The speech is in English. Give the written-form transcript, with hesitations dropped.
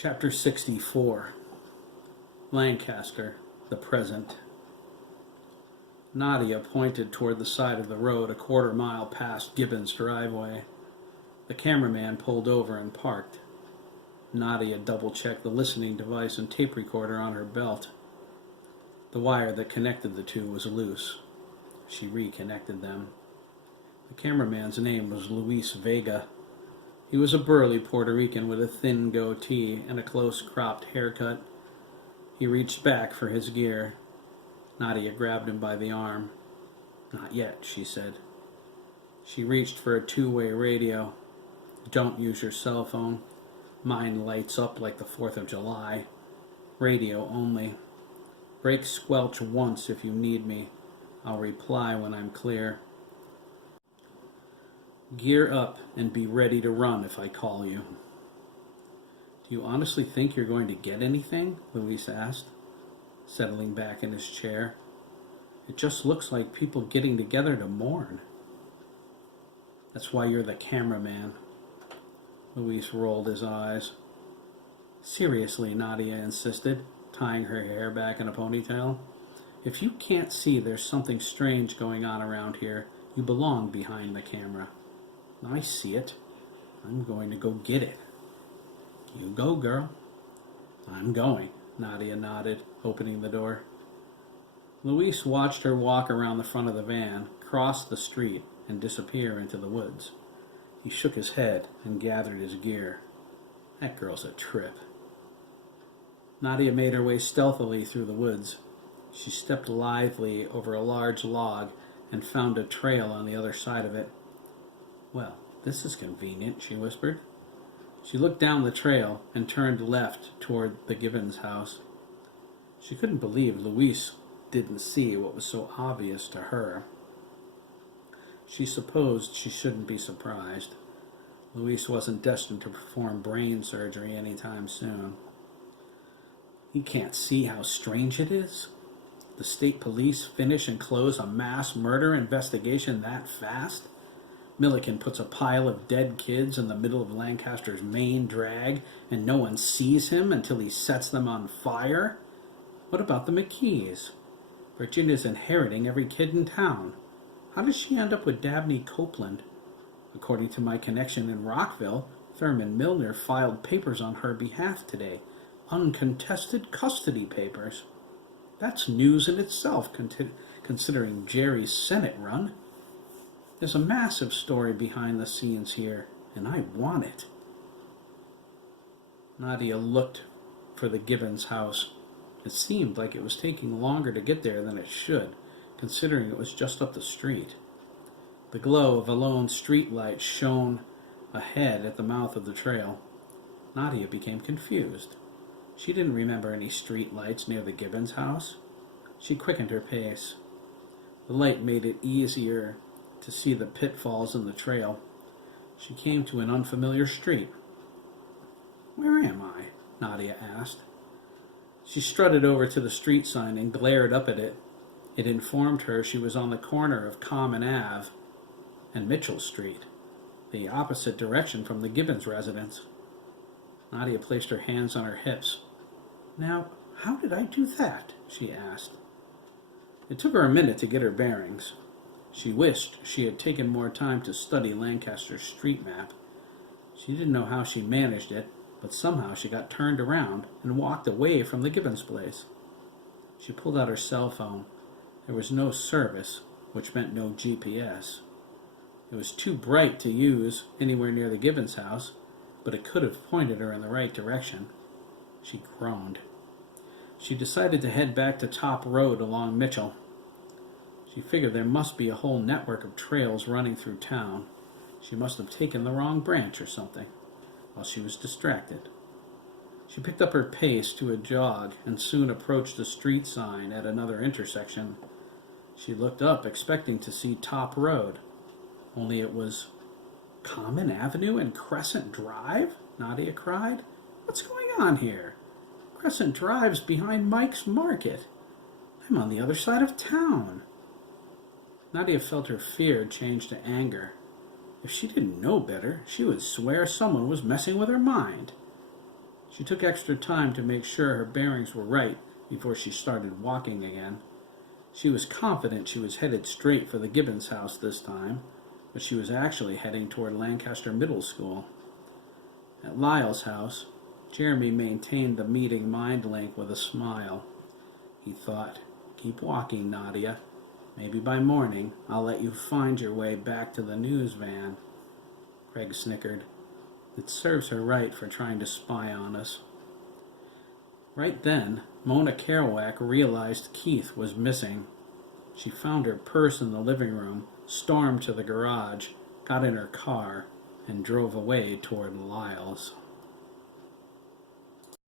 Chapter 64. Lancaster, the Present. Nadia pointed toward the side of the road a quarter-mile past Gibbons' driveway. The cameraman pulled over and parked. Nadia double-checked the listening device and tape recorder on her belt. The wire that connected the two was loose. She reconnected them. The cameraman's name was Luis Vega. He was a burly Puerto Rican with a thin goatee and a close-cropped haircut. He reached back for his gear. Nadia grabbed him by the arm. "Not yet," she said. She reached for a two-way radio. "Don't use your cell phone. Mine lights up like the 4th of July. Radio only. Break squelch once if you need me. I'll reply when I'm clear. Gear up and be ready to run if I call you." "Do you honestly think you're going to get anything?" Luis asked, settling back in his chair. "It just looks like people getting together to mourn." "That's why you're the cameraman." Luis rolled his eyes. "Seriously," Nadia insisted, tying her hair back in a ponytail. "If you can't see there's something strange going on around here, you belong behind the camera." "I see it. I'm going to go get it." "You go, girl." "I'm going," Nadia nodded, opening the door. Luis watched her walk around the front of the van, cross the street, and disappear into the woods. He shook his head and gathered his gear. "That girl's a trip." Nadia made her way stealthily through the woods. She stepped lithely over a large log and found a trail on the other side of it. "Well, this is convenient," she whispered. She looked down the trail and turned left toward the Gibbons house. She couldn't believe Luis didn't see what was so obvious to her. She supposed she shouldn't be surprised. Luis wasn't destined to perform brain surgery anytime soon. "He can't see how strange it is? The state police finish and close a mass murder investigation that fast? Milliken puts a pile of dead kids in the middle of Lancaster's main drag, and no one sees him until he sets them on fire? What about the McKees? Virginia's inheriting every kid in town. How does she end up with Dabney Copeland? According to my connection in Rockville, Thurman Milner filed papers on her behalf today. Uncontested custody papers. That's news in itself, considering Jerry's Senate run. There's a massive story behind the scenes here, and I want it." Nadia looked for the Gibbons house. It seemed like it was taking longer to get there than it should, considering it was just up the street. The glow of a lone street light shone ahead at the mouth of the trail. Nadia became confused. She didn't remember any street lights near the Gibbons house. She quickened her pace. The light made it easier to see the pitfalls in the trail. She came to an unfamiliar street. "Where am I?" Nadia asked. She strutted over to the street sign and glared up at it. It informed her she was on the corner of Common Ave and Mitchell Street, the opposite direction from the Gibbons residence. Nadia placed her hands on her hips. "Now, how did I do that?" she asked. It took her a minute to get her bearings. She wished she had taken more time to study Lancaster's street map. She didn't know how she managed it, but somehow she got turned around and walked away from the Gibbons place. She pulled out her cell phone. There was no service, which meant no GPS. It was too bright to use anywhere near the Gibbons house, but it could have pointed her in the right direction. She groaned. She decided to head back to Top Road along Mitchell. She figured there must be a whole network of trails running through town. She must have taken the wrong branch or something, while she was distracted. She picked up her pace to a jog and soon approached a street sign at another intersection. She looked up, expecting to see Top Road, only it was Common Avenue and Crescent Drive, Nadia cried. "What's going on here? Crescent Drive's behind Mike's Market. I'm on the other side of town." Nadia felt her fear change to anger. If she didn't know better, she would swear someone was messing with her mind. She took extra time to make sure her bearings were right before she started walking again. She was confident she was headed straight for the Gibbons house this time, but she was actually heading toward Lancaster Middle School. At Lyle's house, Jeremy maintained the meeting mind link with a smile. He thought, "Keep walking, Nadia. Maybe by morning I'll let you find your way back to the news van." Craig snickered. "It serves her right for trying to spy on us." Right then, Mona Kerouac realized Keith was missing. She found her purse in the living room, stormed to the garage, got in her car, and drove away toward Lyle's.